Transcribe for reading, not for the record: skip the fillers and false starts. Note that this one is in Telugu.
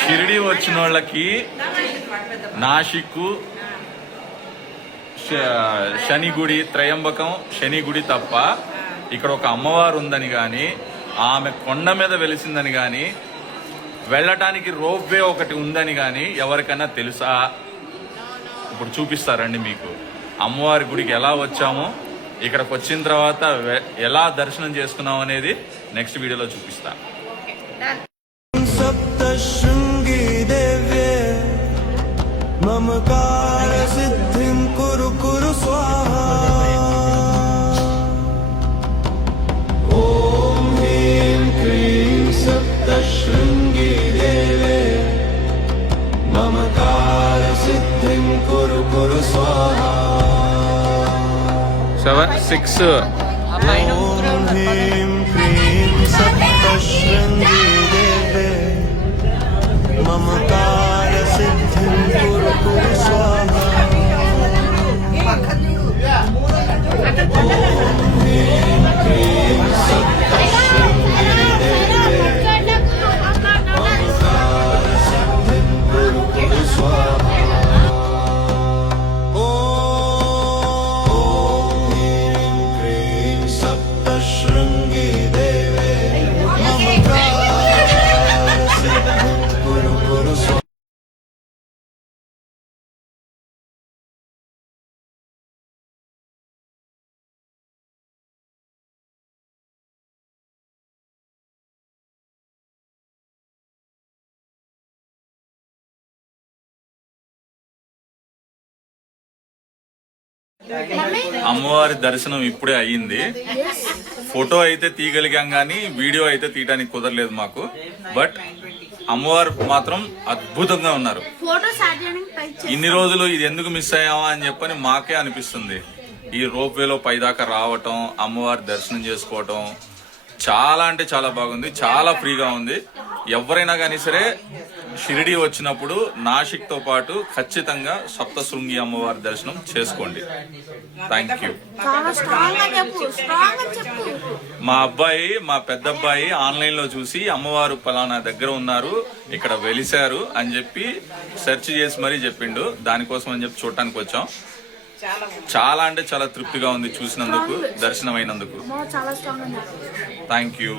షిరిడి వచ్చిన వాళ్ళకి నాసిక్ శని గుడి, త్రయంబకం శని గుడి తప్ప ఇక్కడ ఒక అమ్మవారు ఉందని కానీ, ఆమె కొండ మీద వెలిసిందని కానీ, వెళ్ళటానికి రోప్ వే ఒకటి ఉందని కానీ ఎవరికైనా తెలుసా? ఇప్పుడు చూపిస్తారండి మీకు అమ్మవారి గుడికి ఎలా వచ్చామో, ఇక్కడికి వచ్చిన తర్వాత ఎలా దర్శనం చేసుకున్నాం అనేది నెక్స్ట్ వీడియోలో చూపిస్తా. మమకార సిద్ధిం కురు కురు స్వాహా. ఓం హ్రీం క్రీం సప్తశృంగి దేవే మమకార సిద్ధిం కురు కురు స్వాహా. 7 6 ఓం హ్రీం క్రీం సప్తశృంగి దేవే మమకార సిద్ధిం కురు కురు స్వాహా. ఓం హ్రీం క్రీం సప్తశృంగి దేవే మమకార సిద్ధిం కురు కురు స్వాహా. ఓం హ్రీం క్రీం సప్తశృంగి దేవే మమకార సిద్ధిం కురు కురు స్వాహా. అమ్మవారి దర్శనం ఇప్పుడే అయ్యింది. ఫోటో అయితే తీయగలిగాం కానీ వీడియో అయితే తీయడానికి కుదరలేదు మాకు. బట్ అమ్మవారు మాత్రం అద్భుతంగా ఉన్నారు. ఇన్ని రోజులు ఇది ఎందుకు మిస్ అయ్యామా అని చెప్పని మాకే అనిపిస్తుంది. ఈ రోప్ వేలో పైదాకా రావటం, అమ్మవారి దర్శనం చేసుకోవటం చాలా అంటే చాలా బాగుంది. చాలా ఫ్రీగా ఉంది. ఎవరైనా కానీ సరే షిరిడి వచ్చినప్పుడు నాసిక్ తో పాటు ఖచ్చితంగా సప్తశృంగి అమ్మవారి దర్శనం చేసుకోండి. Thank you. మా పెద్ద అబ్బాయి ఆన్లైన్ లో చూసి అమ్మవారు పలానా దగ్గర ఉన్నారు, ఇక్కడ వెలిశారు అని చెప్పి సెర్చ్ చేసి మరీ చెప్పిండు. దానికోసం అని చెప్పి చూడటానికి వచ్చాం. చాలా అంటే చాలా తృప్తిగా ఉంది చూసినందుకు, దర్శనం అయినందుకు. Thank you.